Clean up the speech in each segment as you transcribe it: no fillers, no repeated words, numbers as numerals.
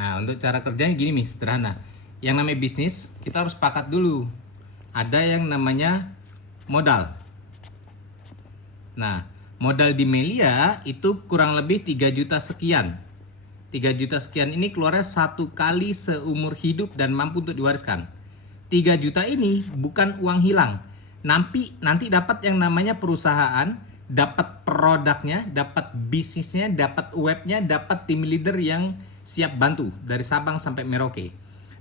Nah, untuk cara kerjanya gini nih, sederhana. Yang namanya bisnis, kita harus sepakat dulu. Ada yang namanya modal. Nah, modal di Melia itu kurang lebih 3 juta sekian. 3 juta sekian ini keluarnya satu kali seumur hidup dan mampu untuk diwariskan. 3 juta ini bukan uang hilang. Nanti dapat yang namanya perusahaan, dapat produknya, dapat bisnisnya, dapat webnya, dapat tim leader yang siap bantu dari Sabang sampai Merauke.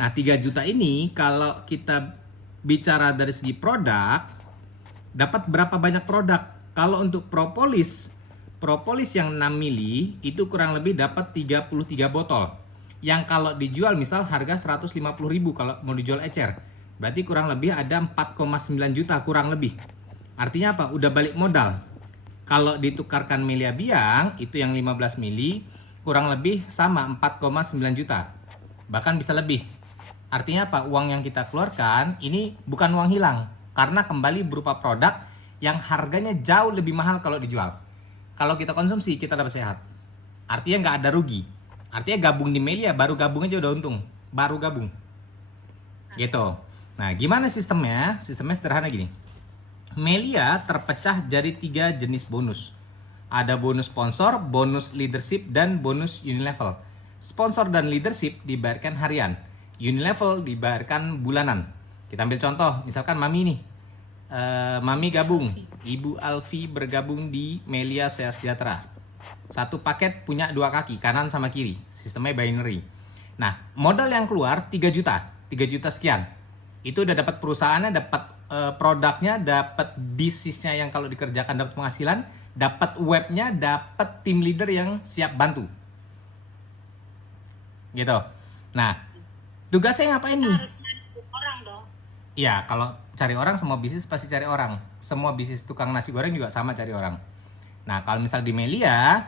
Nah, 3 juta ini kalau kita bicara dari segi produk, dapat berapa banyak produk? Kalau untuk propolis yang 6 mili itu kurang lebih dapat 33 botol. Yang kalau dijual misal harga 150.000 kalau mau dijual ecer. Berarti kurang lebih ada 4,9 juta kurang lebih. Artinya apa? Udah balik modal. Kalau ditukarkan Melia Biang itu yang 15 mili kurang lebih sama 4,9 juta. Bahkan bisa lebih. Artinya apa? Uang yang kita keluarkan ini bukan uang hilang. Karena kembali berupa produk yang harganya jauh lebih mahal kalau dijual. Kalau kita konsumsi, kita dapat sehat. Artinya nggak ada rugi. Artinya gabung di Melia, baru gabung aja udah untung. Baru gabung. Gitu. Nah, gimana sistemnya? Sistemnya sederhana gini. Melia terpecah jadi 3 jenis bonus. Ada bonus sponsor, bonus leadership, dan bonus unilevel. Sponsor dan leadership dibayarkan harian. Unilevel dibayarkan bulanan. Kita ambil contoh, misalkan Mami nih. Mami gabung, Ibu Alfi bergabung di Melia Sejahtera. Satu paket punya 2 kaki, kanan sama kiri. Sistemnya binary. Nah, modal yang keluar 3 juta. 3 juta sekian. Itu udah dapat perusahaannya, dapat produknya, dapat bisnisnya yang kalau dikerjakan dapat penghasilan, dapat webnya, dapat tim leader yang siap bantu. Gitu. Nah, tugasnya ngapain nih? Orang dong. Iya, kalau cari orang, semua bisnis pasti cari orang. Semua bisnis tukang nasi goreng juga sama cari orang. Nah, kalau misal di Melia,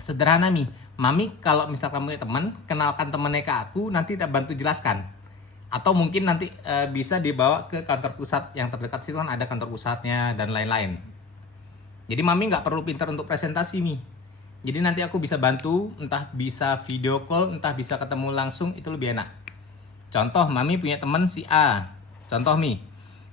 sederhana nih. Mami, kalau misal kamu punya teman, kenalkan temennya ke aku, nanti kita bantu jelaskan. Atau mungkin nanti bisa dibawa ke kantor pusat yang terdekat situ, kan ada kantor pusatnya dan lain-lain. Jadi Mami nggak perlu pintar untuk presentasi nih. Jadi nanti aku bisa bantu, entah bisa video call, entah bisa ketemu langsung, itu lebih enak. Contoh, Mami punya teman si A. Contoh nih,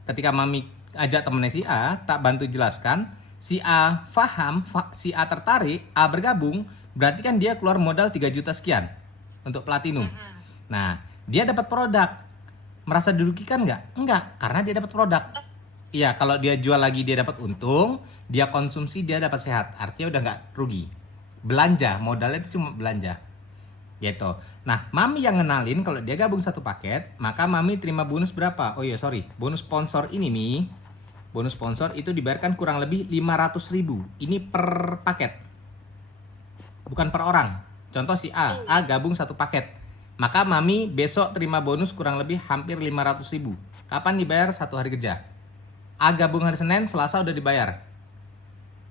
ketika Mami ajak temennya si A, tak bantu jelaskan, si A paham, si A tertarik, A bergabung, berarti kan dia keluar modal 3 juta sekian untuk platinum. Nah, dia dapat produk. Merasa dirugikan nggak? Enggak, karena dia dapat produk. Iya, kalau dia jual lagi dia dapat untung, dia konsumsi dia dapat sehat. Artinya udah nggak rugi. Belanja, modalnya itu cuma belanja. Gitu. Nah, Mami yang ngenalin kalau dia gabung satu paket, maka Mami terima bonus berapa? Oh iya, sorry. Bonus sponsor ini nih, bonus sponsor itu dibayarkan kurang lebih 500.000. Ini per paket. Bukan per orang. Contoh si A gabung satu paket. Maka Mami besok terima bonus kurang lebih hampir 500.000. Kapan dibayar? 1 hari kerja. A gabung hari Senin, Selasa udah dibayar.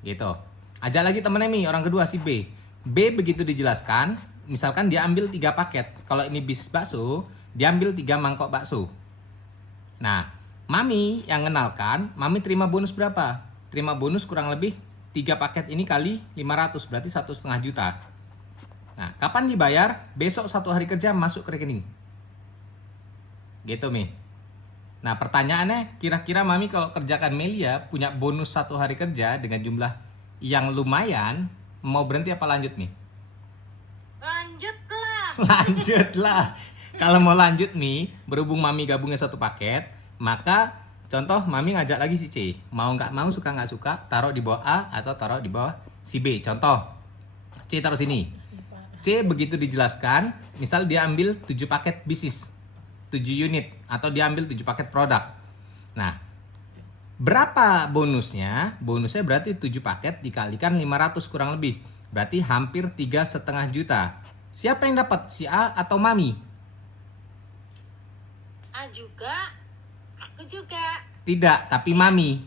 Gitu. Ajak lagi temennya nih, orang kedua si B. B begitu dijelaskan, misalkan dia ambil 3 paket. Kalau ini bisnis bakso, dia ambil 3 mangkok bakso. Nah, Mami yang kenalkan, Mami terima bonus berapa? Terima bonus kurang lebih 3 paket ini kali 500, berarti 1,5 juta. Nah, kapan dibayar? Besok 1 hari kerja masuk ke rekening. Gitu, Mi. Nah, pertanyaannya, kira-kira Mami kalau kerjakan Melia punya bonus 1 hari kerja dengan jumlah yang lumayan, mau berhenti apa lanjut, Mi? Lanjutlah. Lanjutlah. Kalau mau lanjut, Mi, berhubung Mami gabungnya satu paket, maka contoh Mami ngajak lagi si C. Mau nggak mau, suka nggak suka, taruh di bawah A atau taruh di bawah si B. Contoh, C taruh sini. C begitu dijelaskan, misal dia ambil 7 paket bisnis, 7 unit, atau dia ambil 7 paket produk. Nah, berapa bonusnya? Bonusnya berarti 7 paket dikalikan 500 kurang lebih. Berarti hampir 3,5 juta. Siapa yang dapat? Si A atau Mami? A juga, aku juga. Tidak, tapi Mami.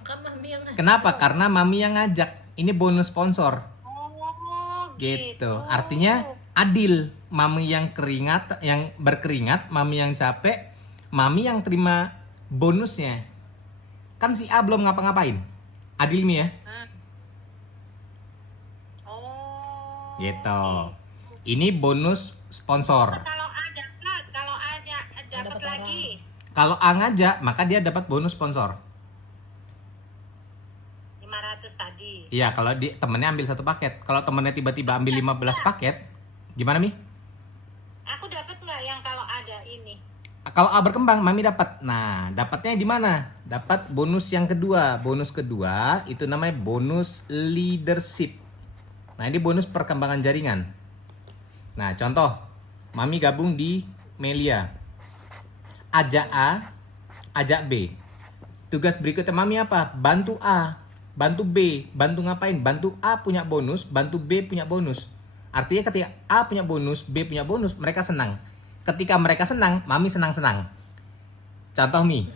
Kan Mami yang Kenapa? Karena Mami yang ngajak. Ini bonus sponsor. Oh, Gitu. Artinya adil. Mami yang keringat, yang berkeringat, Mami yang capek, Mami yang terima bonusnya. Kan si A belum ngapa-ngapain. Adil, Mi ya? Oh. Gitu. Ini bonus sponsor. Kalau ada dapat lagi Kalau A ngajak, maka dia dapat bonus sponsor. 500 tadi. Iya, kalau temennya ambil satu paket. Kalau temennya tiba-tiba ambil 15 paket, gimana Mi? Aku dapat nggak yang kalau ada ini? Kalau A berkembang, Mami dapat. Nah, dapatnya di mana? Dapat bonus yang kedua. Bonus kedua itu namanya bonus leadership. Nah, ini bonus perkembangan jaringan. Nah, contoh, Mami gabung di Melia. Ajak A, ajak B. Tugas berikutnya Mami apa? Bantu A, bantu B. Bantu ngapain? Bantu A punya bonus, bantu B punya bonus. Artinya ketika A punya bonus, B punya bonus, mereka senang. Ketika mereka senang, Mami senang-senang. Contoh Mi,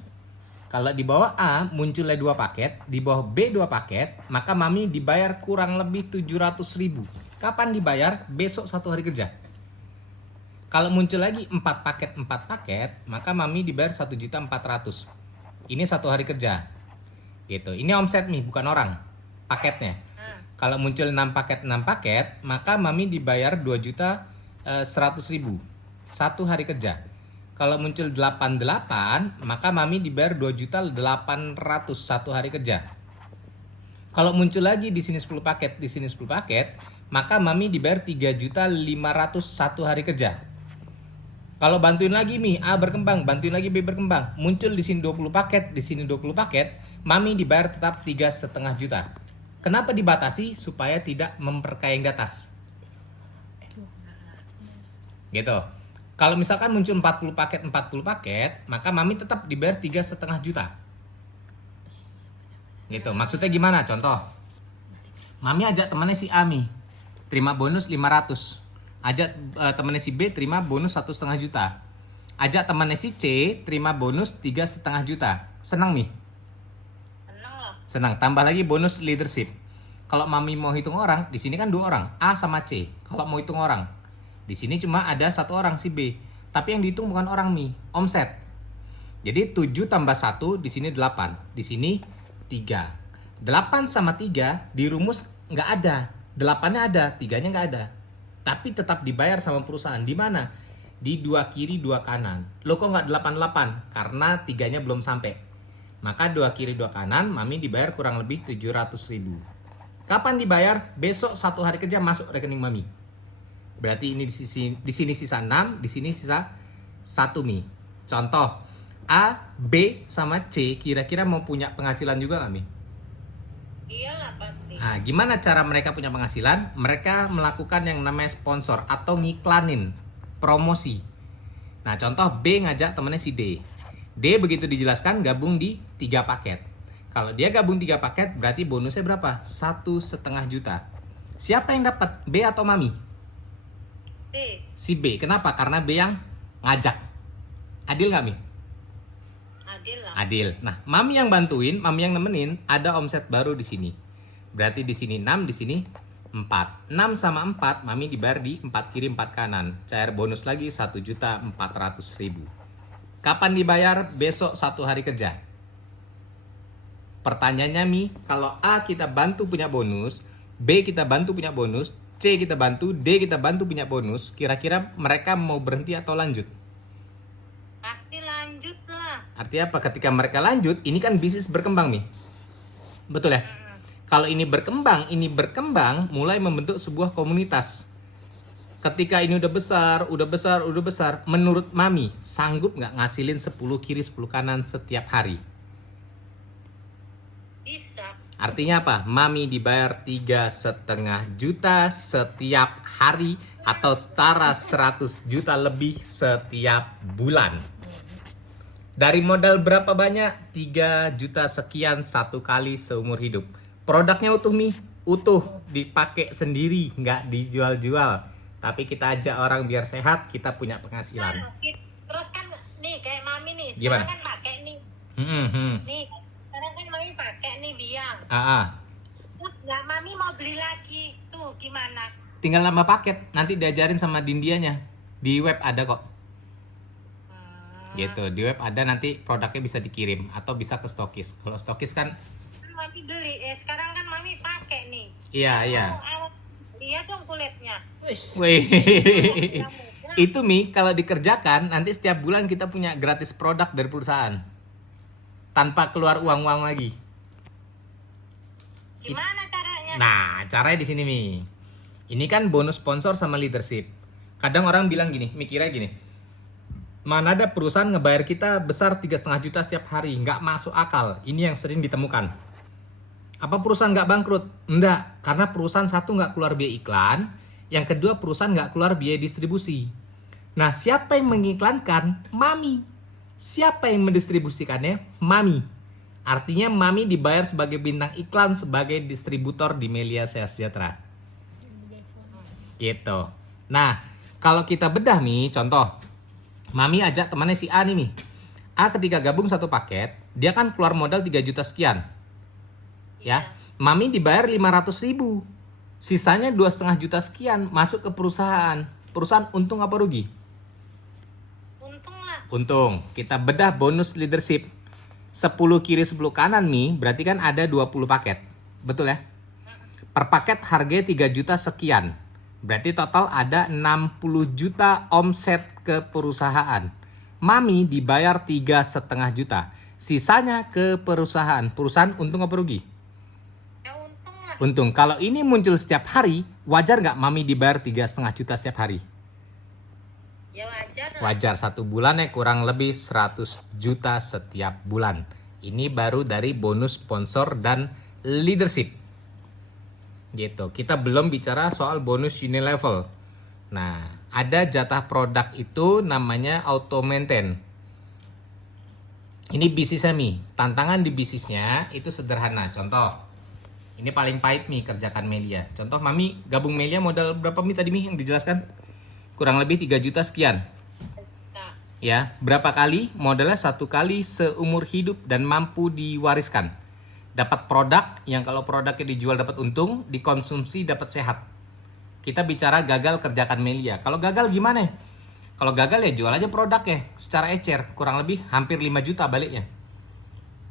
kalau di bawah A munculnya 2 paket, di bawah B 2 paket, maka Mami dibayar kurang lebih 700.000. Kapan dibayar? Besok 1 hari kerja. Kalau muncul lagi 4 paket, maka Mami dibayar 1.400.000. Ini 1 hari kerja. Gitu. Ini omset nih, bukan orang. Paketnya. Kalau muncul 6 paket, maka Mami dibayar 2.100.000. 1 hari kerja. Kalau muncul 88, maka Mami dibayar 2.800.000 1 hari kerja. Kalau muncul lagi di sini 10 paket, di sini 10 paket, maka Mami dibayar 3.500.000 1 hari kerja. Kalau bantuin lagi Mi, A berkembang, bantuin lagi B berkembang, muncul di sini 20 paket, di sini 20 paket, Mami dibayar tetap 3,5 juta. Kenapa dibatasi? Supaya tidak memperkaya yang di atas. Gitu. Kalau misalkan muncul 40 paket, maka Mami tetap dibayar 3,5 juta. Gitu. Maksudnya gimana? Contoh. Mami ajak temannya si A Mi, terima bonus 500. Ajak temannya si B terima bonus 1,5 juta. Ajak temannya si C terima bonus 3,5 juta. Senang Mi? Seneng loh. Senang. Tambah lagi bonus leadership. Kalau Mami mau hitung orang, di sini kan 2 orang, A sama C. Kalau mau hitung orang, di sini cuma ada 1 orang si B. Tapi yang dihitung bukan orang Mi, omset. Jadi 7 tambah 1 di sini 8, di sini 3. 8 sama 3 di rumus nggak ada. 8-nya ada, 3-nya nggak ada. Tapi tetap dibayar sama perusahaan. Di mana? Di 2 kiri 2 kanan. Lo kok nggak 88? Karena 3-nya belum sampai. Maka 2 kiri 2 kanan, Mami dibayar kurang lebih 700.000. Kapan dibayar? Besok 1 hari kerja masuk rekening Mami. Berarti ini di sini sisa 6, di sini sisa 1 Mi. Contoh, A, B, sama C kira-kira mau punya penghasilan juga nggak Mi? Iyalah pasti. Nah, gimana cara mereka punya penghasilan? Mereka melakukan yang namanya sponsor atau ngiklanin, promosi. Nah, contoh B ngajak temennya si D. D begitu dijelaskan gabung di 3 paket. Kalau dia gabung 3 paket berarti bonusnya berapa? 1,5 juta. Siapa yang dapat? B atau Mami? B. Si B. Kenapa? Karena B yang ngajak. Adil nggak Mi? Adil lah. Adil. Nah, Mami yang bantuin, Mami yang nemenin, ada omset baru di sini. Berarti di sini 6, di sini 4. 6 sama 4, Mami dibayar di 4 kiri 4 kanan. Cair bonus lagi 1.400.000. Kapan dibayar? Besok 1 hari kerja. Pertanyaannya Mi, kalau A kita bantu punya bonus, B kita bantu punya bonus, C kita bantu, D kita bantu punya bonus, kira-kira mereka mau berhenti atau lanjut? Pasti lanjut lah. Artinya apa? Ketika mereka lanjut, ini kan bisnis berkembang nih. Betul ya? Kalau ini berkembang, mulai membentuk sebuah komunitas. Ketika ini udah besar, menurut Mami, sanggup nggak ngasilin 10 kiri 10 kanan setiap hari? Bisa. Artinya apa? Mami dibayar 3,5 juta setiap hari atau setara 100 juta lebih setiap bulan. Dari modal berapa banyak? 3 juta sekian 1 kali seumur hidup. Produknya utuh Mi, utuh, dipakai sendiri, nggak dijual-jual. Tapi kita ajak orang biar sehat, kita punya penghasilan. Nah, terus kan nih kayak Mami nih, Gimana? sekarang kan pakai nih. Nih, sekarang kan Mami pakai nih biang. Terus nggak Mami mau beli lagi, tuh gimana? Tinggal nambah paket, nanti diajarin sama Dindianya. Di web ada kok. Gitu, di web ada, nanti produknya bisa dikirim atau bisa ke stokis. Kalau stokis kan Mami beli, sekarang kan Mami pakai nih. iya. Awal beli dunia dong kulitnya. Wih. Yang muda. Itu Mi, kalau dikerjakan nanti setiap bulan kita punya gratis produk dari perusahaan. Tanpa keluar uang-uang lagi. Gimana caranya? Nah, caranya di sini Mi. Ini kan bonus sponsor sama leadership. Kadang orang bilang gini, mikirnya gini. Mana ada perusahaan ngebayar kita besar 3,5 juta setiap hari, nggak masuk akal. Ini yang sering ditemukan. Apa perusahaan nggak bangkrut? Enggak, karena perusahaan satu nggak keluar biaya iklan, yang kedua perusahaan nggak keluar biaya distribusi. Nah, siapa yang mengiklankan? Mami. Siapa yang mendistribusikannya? Mami. Artinya Mami dibayar sebagai bintang iklan sebagai distributor di Melia Sejahtera. Gitu. Nah, kalau kita bedah nih, contoh. Mami ajak temannya si A nih Mi. A ketika gabung satu paket, dia kan keluar modal 3 juta sekian. Ya, Mami dibayar 500.000. Sisanya 2,5 juta sekian masuk ke perusahaan. Perusahaan untung apa rugi? Untung lah. Untung. Kita bedah bonus leadership. 10 kiri 10 kanan Mi, berarti kan ada 20 paket. Betul ya? Per paket harganya 3 juta sekian. Berarti total ada 60 juta omset ke perusahaan. Mami dibayar 3,5 juta. Sisanya ke perusahaan. Perusahaan untung apa rugi? Ya untung lah. Untung. Kalau ini muncul setiap hari, wajar nggak Mami dibayar 3,5 juta setiap hari? Ya wajar lah. Wajar, 1 bulan ya kurang lebih 100 juta setiap bulan. Ini baru dari bonus sponsor dan leadership. Gitu. Kita belum bicara soal bonus Unilevel. Nah, ada jatah produk itu namanya auto maintain. Ini bisnisnya Mi. Tantangan di bisnisnya itu sederhana. Contoh, ini paling pahit Mi kerjakan Melia. Contoh Mami gabung Melia modal berapa Mi tadi Mi yang dijelaskan? Kurang lebih 3 juta sekian. Nah, Ya, berapa kali? Modalnya 1 kali seumur hidup dan mampu diwariskan. Dapat produk yang kalau produknya dijual dapat untung, dikonsumsi dapat sehat. Kita bicara gagal kerjakan Melia. Kalau gagal gimana? Kalau gagal ya jual aja produk ya secara ecer, kurang lebih hampir 5 juta baliknya.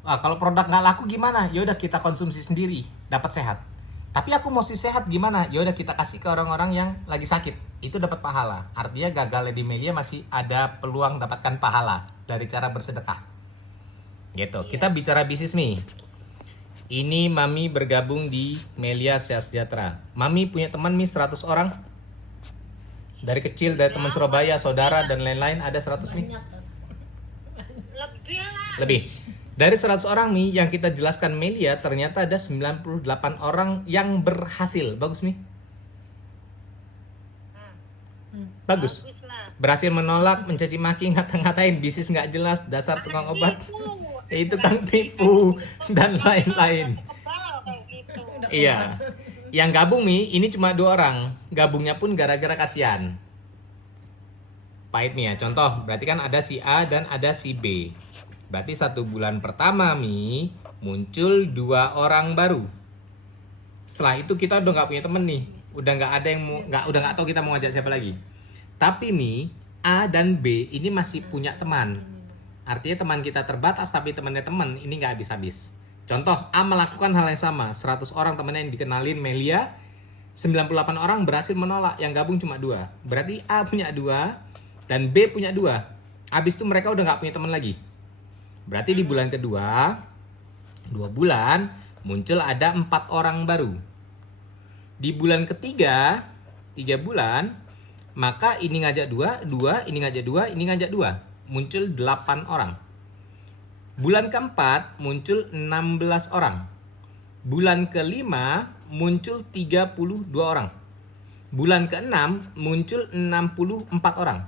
Wah, kalau produk nggak laku gimana? Ya udah kita konsumsi sendiri, dapat sehat. Tapi aku mesti sehat gimana? Ya udah kita kasih ke orang-orang yang lagi sakit. Itu dapat pahala. Artinya gagalnya di Melia masih ada peluang dapatkan pahala dari cara bersedekah. Gitu. Kita bicara bisnis nih. Ini Mami bergabung di Melia Sejahtera. Mami punya teman Mi 100 orang. Dari kecil, dari teman Surabaya, saudara dan lain-lain ada 100 Mi. lebih lah. Lebih. Dari 100 orang Mi yang kita jelaskan Melia, ternyata ada 98 orang yang berhasil. Bagus Mi? Bagus. Bagus lah. Berhasil menolak, mencaci maki, ngata-ngatain bisnis nggak jelas, dasar tukang obat. Itu kan tipu dan lain-lain. Kebal kayak gitu. Iya. Yang gabung Mi, ini cuma 2 orang. Gabungnya pun gara-gara kasihan. Pahit Mi ya. Contoh, berarti kan ada si A dan ada si B. Berarti 1 bulan pertama Mi, muncul 2 orang baru. Setelah itu kita udah nggak punya temen nih. Udah nggak ada yang udah nggak tahu kita mau ngajak siapa lagi. Tapi Mi, A dan B ini masih punya teman. Artinya teman kita terbatas tapi temannya teman ini nggak habis-habis. Contoh, A melakukan hal yang sama. 100 orang temannya yang dikenalin Melia, 98 orang berhasil menolak. Yang gabung cuma 2. Berarti A punya 2 dan B punya 2. Habis itu mereka udah nggak punya teman lagi. Berarti di bulan kedua, 2 bulan, muncul ada 4 orang baru. Di bulan ketiga, 3 bulan, maka ini ngajak 2, ini ngajak 2, ini ngajak 2. Muncul 8 orang. Bulan keempat muncul 16 orang. Bulan kelima muncul 32 orang. Bulan keenam muncul 64 orang.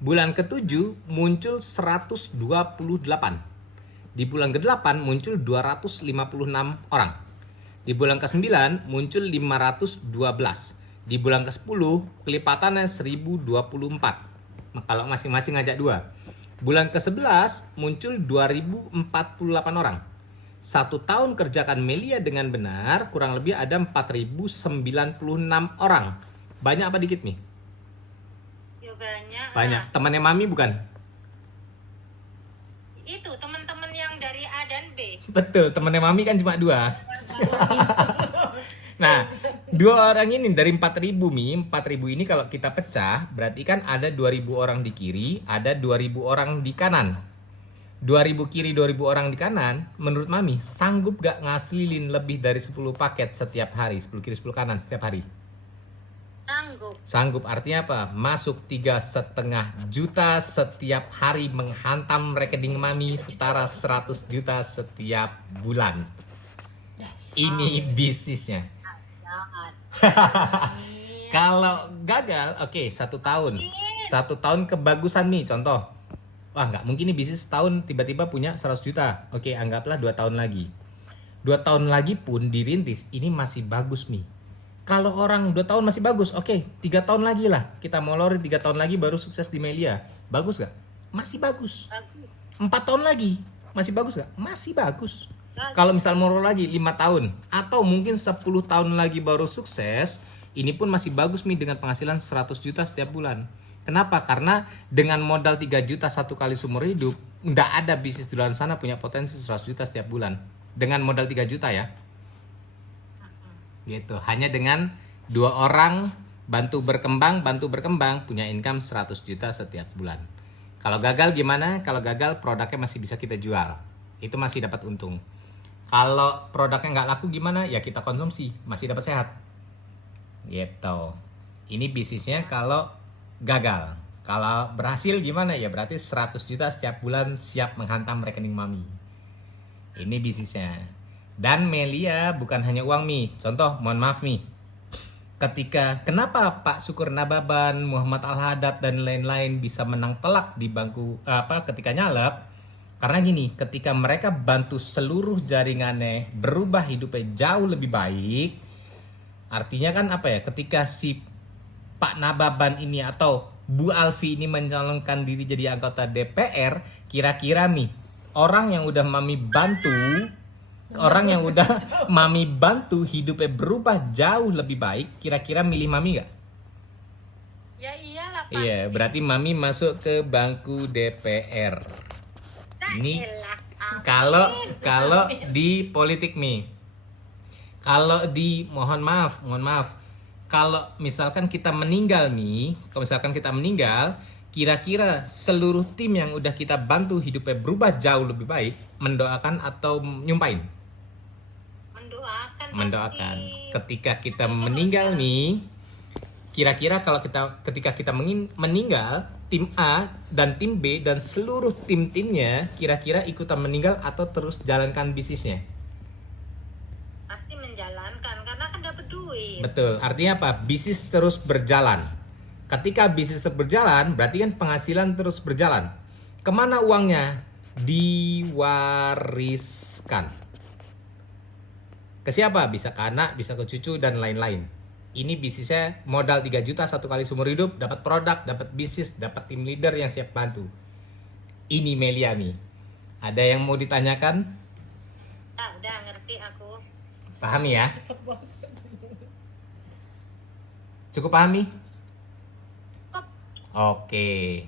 Bulan ketujuh muncul 128. Di bulan ke-8 muncul 256 orang. Di bulan ke-9 muncul 512. Di bulan ke-10 kelipatannya 1024. Kalau masing-masing ngajak 2. Bulan ke-11 muncul 2048 orang. 1 tahun kerjakan Melia dengan benar, kurang lebih ada 4096 orang. Banyak apa dikit nih? Ya banyak. Banyak. Temannya Mami bukan? Itu teman-teman yang dari A dan B. Betul, temannya Mami kan cuma 2. Nah, 2 orang ini dari 4.000 Mi, 4.000 ini kalau kita pecah, berarti kan ada 2.000 orang di kiri, ada 2.000 orang di kanan. 2.000 kiri, 2.000 orang di kanan, menurut Mami, sanggup gak ngasilin lebih dari 10 paket setiap hari? 10 kiri, 10 kanan setiap hari? Sanggup. Sanggup artinya apa? Masuk 3,5 juta setiap hari, menghantam rekening Mami setara 100 juta setiap bulan. Ini bisnisnya. Jangan. Kalau gagal, oke, 1 tahun. 1 tahun kebagusan nih, contoh. Wah, nggak mungkin nih bisnis setahun tiba-tiba punya 100 juta. Oke, anggaplah 2 tahun lagi. 2 tahun lagi pun dirintis, ini masih bagus nih. Kalau orang 2 tahun masih bagus, oke, 3 tahun lagi lah. Kita molorin 3 tahun lagi baru sukses di Melia. Bagus gak? Masih bagus. 4 tahun lagi, masih bagus gak? Masih bagus. Kalau misal molor lagi 5 tahun, atau mungkin 10 tahun lagi baru sukses, ini pun masih bagus nih dengan penghasilan 100 juta setiap bulan. Kenapa? Karena dengan modal 3 juta 1 kali seumur hidup, nggak ada bisnis di luar sana punya potensi 100 juta setiap bulan. Dengan modal 3 juta ya. Gitu. Hanya dengan 2 orang bantu berkembang, punya income 100 juta setiap bulan. Kalau gagal gimana? Kalau gagal produknya masih bisa kita jual. Itu masih dapat untung. Kalau produknya nggak laku gimana? Ya kita konsumsi, masih dapat sehat. Gitu. Ini bisnisnya kalau gagal. Kalau berhasil gimana? Ya berarti 100 juta setiap bulan siap menghantam rekening Mami. Ini bisnisnya. Dan Melia bukan hanya uang Mi. Contoh, mohon maaf Mi. Kenapa Pak Syukur Nababan, Muhammad Al-Haddad dan lain-lain bisa menang telak di bangku ketika nyalep? Karena gini, ketika mereka bantu seluruh jaringannya berubah hidupnya jauh lebih baik, artinya kan apa ya? Ketika si Pak Nababan ini atau Bu Alfi ini mencalonkan diri jadi anggota DPR, kira-kira Mi, orang yang udah Mami bantu hidupnya berubah jauh lebih baik, kira-kira milih Mami gak? Ya iyalah Pak. Iya, berarti Mami masuk ke bangku DPR. Ini kalau di politik Mi. Kalau di mohon maaf, kalau misalkan kita meninggal nih, kira-kira seluruh tim yang udah kita bantu hidupnya berubah jauh lebih baik, mendoakan atau nyumpain? Mendoakan. Ketika kita meninggal nih, kira-kira ketika kita meninggal, tim A dan tim B dan seluruh tim-timnya kira-kira ikutan meninggal atau terus jalankan bisnisnya? Pasti menjalankan karena kan dapat duit. Betul, artinya apa? Bisnis terus berjalan. Ketika bisnis terus berjalan, berarti kan penghasilan terus berjalan. Kemana uangnya? Diwariskan. Ke siapa? Bisa ke anak, bisa ke cucu, dan lain-lain. Ini bisnisnya modal 3 juta 1 kali seumur hidup, dapat produk, dapat bisnis, dapat tim leader yang siap bantu. Ini Melia nih. Ada yang mau ditanyakan? Udah ngerti aku. Pahami ya? Cukup pahami? Oke.